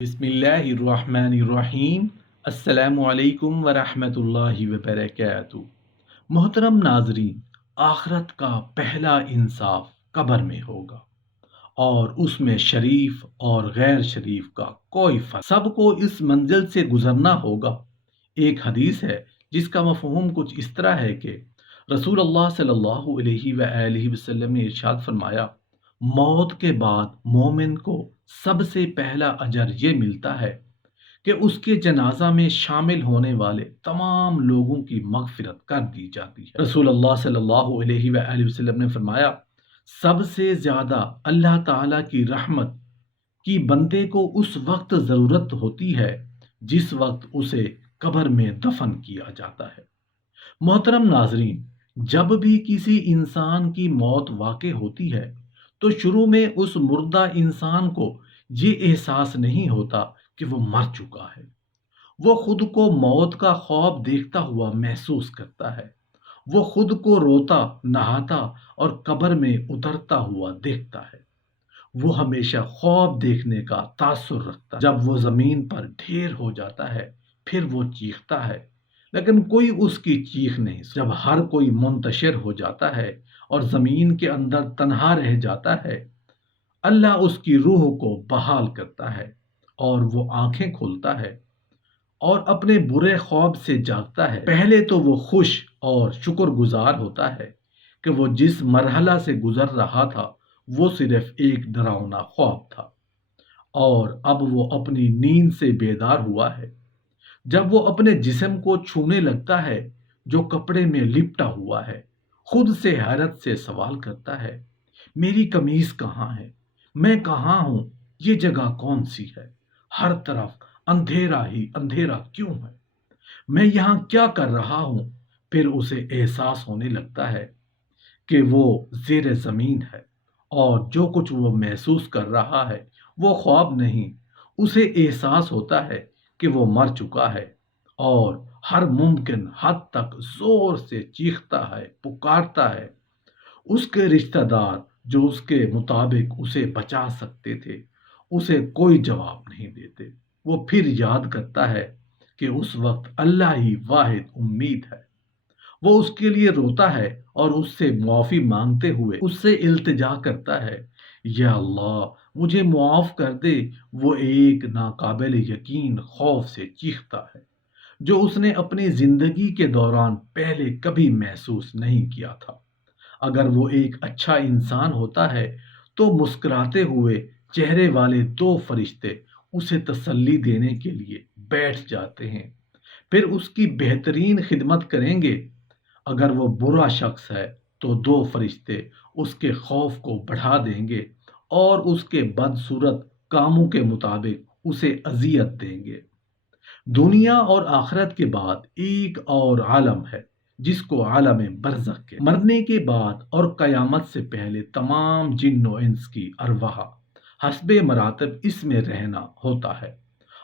بسم اللہ الرحمن الرحیم۔ السلام علیکم ورحمۃ اللہ وبرکاتہ۔ محترم ناظرین، آخرت کا پہلا انصاف قبر میں ہوگا، اور اس میں شریف اور غیر شریف کا کوئی فرق، سب کو اس منزل سے گزرنا ہوگا۔ ایک حدیث ہے جس کا مفہوم کچھ اس طرح ہے کہ رسول اللہ صلی اللہ علیہ وآلہ وسلم نے ارشاد فرمایا، موت کے بعد مومن کو سب سے پہلا اجر یہ ملتا ہے کہ اس کے جنازہ میں شامل ہونے والے تمام لوگوں کی مغفرت کر دی جاتی ہے۔ رسول اللہ صلی اللہ علیہ وآلہ وسلم نے فرمایا، سب سے زیادہ اللہ تعالیٰ کی رحمت کی بندے کو اس وقت ضرورت ہوتی ہے جس وقت اسے قبر میں دفن کیا جاتا ہے۔ محترم ناظرین، جب بھی کسی انسان کی موت واقع ہوتی ہے تو شروع میں اس مردہ انسان کو یہ احساس نہیں ہوتا کہ وہ مر چکا ہے۔ وہ خود کو موت کا خواب دیکھتا ہوا محسوس کرتا ہے۔ وہ خود کو روتا، نہاتا اور قبر میں اترتا ہوا دیکھتا ہے۔ وہ ہمیشہ خواب دیکھنے کا تاثر رکھتا ہے۔ جب وہ زمین پر ڈھیر ہو جاتا ہے پھر وہ چیختا ہے، لیکن کوئی اس کی چیخ نہیں سنتا۔ جب ہر کوئی منتشر ہو جاتا ہے اور زمین کے اندر تنہا رہ جاتا ہے، اللہ اس کی روح کو بحال کرتا ہے اور وہ آنکھیں کھولتا ہے اور اپنے برے خواب سے جاگتا ہے۔ پہلے تو وہ خوش اور شکر گزار ہوتا ہے کہ وہ جس مرحلہ سے گزر رہا تھا وہ صرف ایک ڈراؤنا خواب تھا، اور اب وہ اپنی نیند سے بیدار ہوا ہے۔ جب وہ اپنے جسم کو چھونے لگتا ہے جو کپڑے میں لپٹا ہوا ہے، خود سے حیرت سے سوال کرتا ہے، میری قمیض کہاں ہے؟ میں کہاں ہوں؟ یہ جگہ کون سی ہے؟ ہر طرف اندھیرا ہی اندھیرا کیوں ہے؟ میں یہاں کیا کر رہا ہوں؟ پھر اسے احساس ہونے لگتا ہے کہ وہ زیر زمین ہے، اور جو کچھ وہ محسوس کر رہا ہے وہ خواب نہیں۔ اسے احساس ہوتا ہے کہ وہ مر چکا ہے، اور ہر ممکن حد تک زور سے چیختا ہے، پکارتا ہے۔ اس کے رشتہ دار جو اس کے مطابق اسے بچا سکتے تھے اسے کوئی جواب نہیں دیتے۔ وہ پھر یاد کرتا ہے کہ اس وقت اللہ ہی واحد امید ہے۔ وہ اس کے لیے روتا ہے اور اس سے معافی مانگتے ہوئے اس سے التجا کرتا ہے، یا اللہ مجھے معاف کر دے۔ وہ ایک ناقابل یقین خوف سے چیختا ہے جو اس نے اپنی زندگی کے دوران پہلے کبھی محسوس نہیں کیا تھا۔ اگر وہ ایک اچھا انسان ہوتا ہے تو مسکراتے ہوئے چہرے والے دو فرشتے اسے تسلی دینے کے لیے بیٹھ جاتے ہیں، پھر اس کی بہترین خدمت کریں گے۔ اگر وہ برا شخص ہے تو دو فرشتے اس کے خوف کو بڑھا دیں گے اور اس کے بدصورت کاموں کے مطابق اسے اذیت دیں گے۔ دنیا اور آخرت کے بعد ایک اور عالم ہے جس کو عالم برزخ کے مرنے کے بعد اور قیامت سے پہلے تمام جن و انس کی ارواح حسب مراتب اس میں رہنا ہوتا ہے،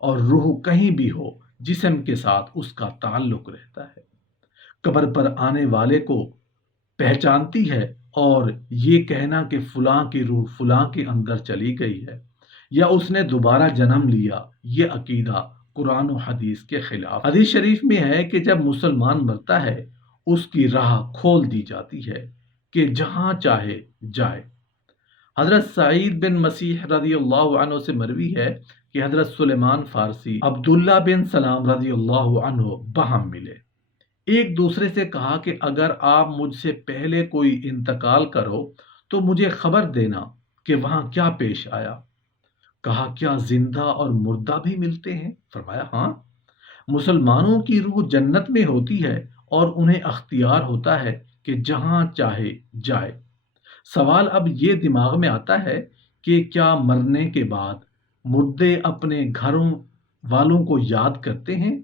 اور روح کہیں بھی ہو جسم کے ساتھ اس کا تعلق رہتا ہے۔ قبر پر آنے والے کو پہچانتی ہے، اور یہ کہنا کہ فلاں کی روح فلاں کے اندر چلی گئی ہے یا اس نے دوبارہ جنم لیا، یہ عقیدہ قرآن و حدیث کے خلاف۔ حدیث شریف میں ہے کہ جب مسلمان مرتا ہے اس کی راہ کھول دی جاتی ہے کہ جہاں چاہے جائے۔ حضرت سعید بن مسیح رضی اللہ عنہ سے مروی ہے کہ حضرت سلیمان فارسی عبداللہ بن سلام رضی اللہ عنہ باہم ملے، ایک دوسرے سے کہا کہ اگر آپ مجھ سے پہلے کوئی انتقال کرو تو مجھے خبر دینا کہ وہاں کیا پیش آیا۔ کہا، کیا زندہ اور مردہ بھی ملتے ہیں؟ فرمایا، ہاں، مسلمانوں کی روح جنت میں ہوتی ہے اور انہیں اختیار ہوتا ہے کہ جہاں چاہے جائے۔ سوال اب یہ دماغ میں آتا ہے کہ کیا مرنے کے بعد مردے اپنے گھروں والوں کو یاد کرتے ہیں؟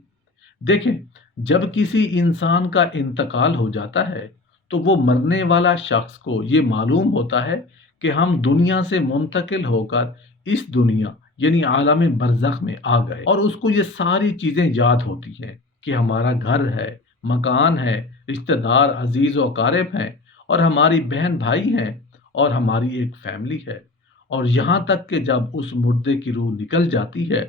دیکھیں، جب کسی انسان کا انتقال ہو جاتا ہے تو وہ مرنے والا شخص کو یہ معلوم ہوتا ہے کہ ہم دنیا سے منتقل ہو کر اس دنیا یعنی عالم برزخ میں آ گئے، اور اس کو یہ ساری چیزیں یاد ہوتی ہیں کہ ہمارا گھر ہے، مکان ہے، رشتہ دار عزیز و اقارب ہیں، اور ہماری بہن بھائی ہیں، اور ہماری ایک فیملی ہے، اور یہاں تک کہ جب اس مردے کی روح نکل جاتی ہے،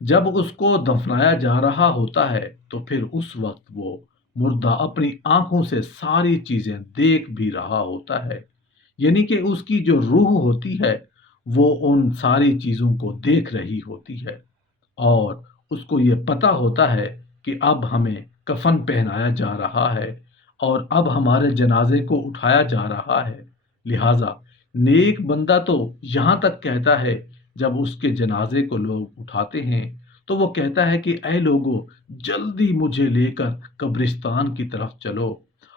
جب اس کو دفنایا جا رہا ہوتا ہے تو پھر اس وقت وہ مردہ اپنی آنکھوں سے ساری چیزیں دیکھ بھی رہا ہوتا ہے، یعنی کہ اس کی جو روح ہوتی ہے وہ ان ساری چیزوں کو دیکھ رہی ہوتی ہے، اور اس کو یہ پتہ ہوتا ہے کہ اب ہمیں کفن پہنایا جا رہا ہے اور اب ہمارے جنازے کو اٹھایا جا رہا ہے۔ لہٰذا نیک بندہ تو یہاں تک کہتا ہے، جب اس کے جنازے کو لوگ اٹھاتے ہیں تو وہ کہتا ہے کہ اے لوگو، جلدی مجھے لے کر قبرستان کی طرف چلو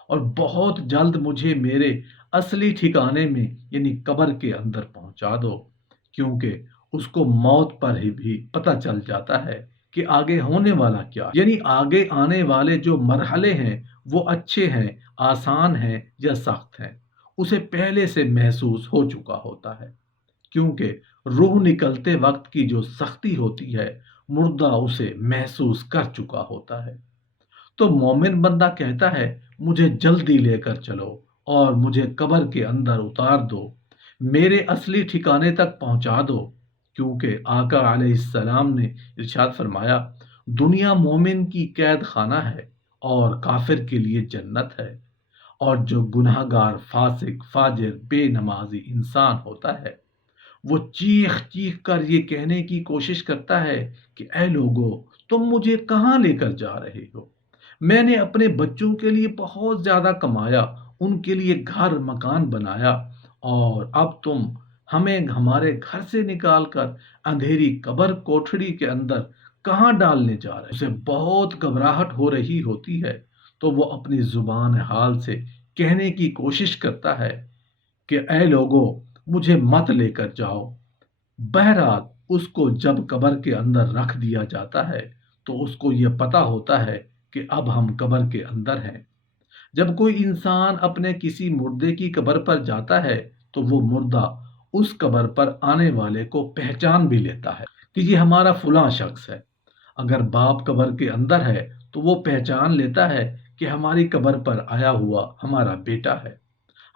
اور بہت جلد مجھے میرے اصلی ٹھکانے میں یعنی قبر کے اندر پہنچا دو، کیونکہ اس کو موت پر ہی بھی پتہ چل جاتا ہے کہ آگے ہونے والا کیا ہے، یعنی آگے آنے والے جو مرحلے ہیں وہ اچھے ہیں، آسان ہیں یا سخت ہیں، اسے پہلے سے محسوس ہو چکا ہوتا ہے، کیونکہ روح نکلتے وقت کی جو سختی ہوتی ہے مردہ اسے محسوس کر چکا ہوتا ہے۔ تو مومن بندہ کہتا ہے، مجھے جلدی لے کر چلو اور مجھے قبر کے اندر اتار دو، میرے اصلی ٹھکانے تک پہنچا دو، کیونکہ آقا علیہ السلام نے ارشاد فرمایا، دنیا مومن کی قید خانہ ہے اور کافر کے لیے جنت ہے، اور جو گناہ گار، فاسق، فاجر، بے نمازی انسان ہوتا ہے وہ چیخ چیخ کر یہ کہنے کی کوشش کرتا ہے کہ اے لوگو، تم مجھے کہاں لے کر جا رہے ہو؟ میں نے اپنے بچوں کے لیے بہت زیادہ کمایا، ان کے لیے گھر مکان بنایا، اور اب تم ہمیں ہمارے گھر سے نکال کر اندھیری قبر کوٹھڑی کے اندر کہاں ڈالنے جا رہے؟ اسے بہت گھبراہٹ ہو رہی ہوتی ہے، تو وہ اپنی زبان حال سے کہنے کی کوشش کرتا ہے کہ اے لوگو، مجھے مت لے کر جاؤ۔ بہرحال اس کو جب قبر کے اندر رکھ دیا جاتا ہے تو اس کو یہ پتہ ہوتا ہے کہ اب ہم قبر کے اندر ہیں۔ جب کوئی انسان اپنے کسی مردے کی قبر پر جاتا ہے تو وہ مردہ اس قبر پر آنے والے کو پہچان بھی لیتا ہے کہ یہ ہمارا فلاں شخص ہے۔ اگر باپ قبر کے اندر ہے تو وہ پہچان لیتا ہے کہ ہماری قبر پر آیا ہوا ہمارا بیٹا ہے،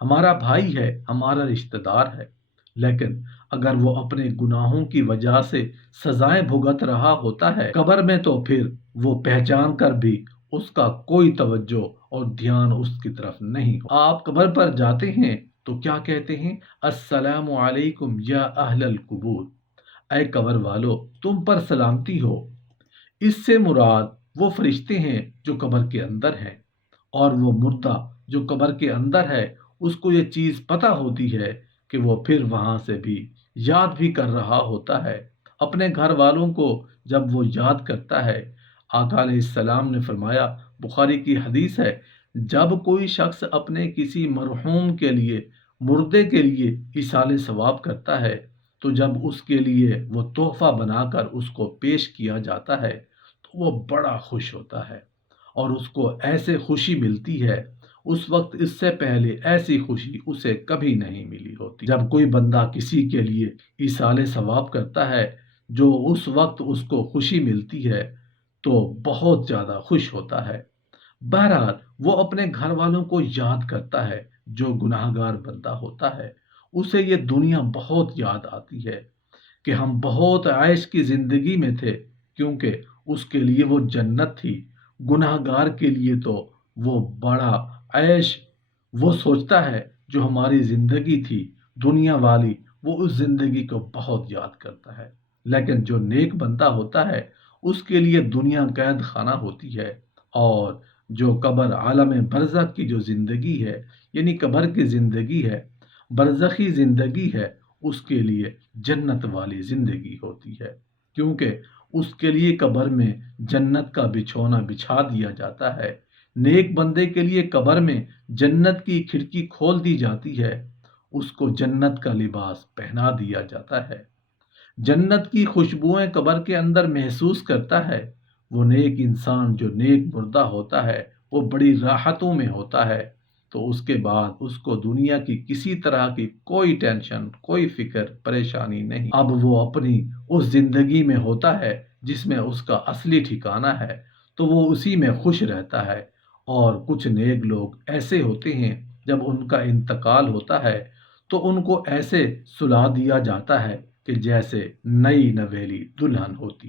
ہمارا بھائی ہے، ہمارا رشتہ دار ہے۔ لیکن اگر وہ اپنے گناہوں کی وجہ سے سزائیں بھگت رہا ہوتا ہے قبر میں، تو پھر وہ پہچان کر بھی اس کا کوئی توجہ اور دھیان اس کی طرف نہیں ہو۔ آپ قبر پر جاتے ہیں تو کیا کہتے ہیں؟ السلام علیکم یا اہل القبور، اے قبر والو، تم پر سلامتی ہو۔ اس سے مراد وہ فرشتے ہیں جو قبر کے اندر ہیں، اور وہ مردہ جو قبر کے اندر ہے اس کو یہ چیز پتہ ہوتی ہے کہ وہ پھر وہاں سے بھی یاد بھی کر رہا ہوتا ہے اپنے گھر والوں کو۔ جب وہ یاد کرتا ہے، آقا علیہ السلام نے فرمایا، بخاری کی حدیث ہے، جب کوئی شخص اپنے کسی مرحوم کے لیے، مردے کے لیے ایصال ثواب کرتا ہے، تو جب اس کے لیے وہ تحفہ بنا کر اس کو پیش کیا جاتا ہے تو وہ بڑا خوش ہوتا ہے، اور اس کو ایسے خوشی ملتی ہے اس وقت اس سے پہلے ایسی خوشی اسے کبھی نہیں ملی ہوتی۔ جب کوئی بندہ کسی کے لیے ایصال ثواب کرتا ہے، جو اس وقت اس کو خوشی ملتی ہے تو بہت زیادہ خوش ہوتا ہے۔ بہرحال وہ اپنے گھر والوں کو یاد کرتا ہے، جو گناہ گار بندہ ہوتا ہے اسے یہ دنیا بہت یاد آتی ہے کہ ہم بہت عیش کی زندگی میں تھے، کیونکہ اس کے لیے وہ جنت تھی، گناہ گار کے لیے تو وہ بڑا عیش وہ سوچتا ہے۔ جو ہماری زندگی تھی دنیا والی، وہ اس زندگی کو بہت یاد کرتا ہے، لیکن جو نیک بندہ ہوتا ہے اس کے لیے دنیا قید خانہ ہوتی ہے، اور جو قبر عالم برزخ کی جو زندگی ہے، یعنی قبر کی زندگی ہے، برزخی زندگی ہے، اس کے لیے جنت والی زندگی ہوتی ہے، کیونکہ اس کے لیے قبر میں جنت کا بچھونا بچھا دیا جاتا ہے۔ نیک بندے کے لیے قبر میں جنت کی کھڑکی کھول دی جاتی ہے، اس کو جنت کا لباس پہنا دیا جاتا ہے، جنت کی خوشبوئیں قبر کے اندر محسوس کرتا ہے۔ وہ نیک انسان جو نیک مردہ ہوتا ہے وہ بڑی راحتوں میں ہوتا ہے، تو اس کے بعد اس کو دنیا کی کسی طرح کی کوئی ٹینشن، کوئی فکر پریشانی نہیں۔ اب وہ اپنی اس زندگی میں ہوتا ہے جس میں اس کا اصلی ٹھکانہ ہے، تو وہ اسی میں خوش رہتا ہے۔ اور کچھ نیک لوگ ایسے ہوتے ہیں، جب ان کا انتقال ہوتا ہے تو ان کو ایسے سلا دیا جاتا ہے کہ جیسے نئی نویلی دلہن ہوتی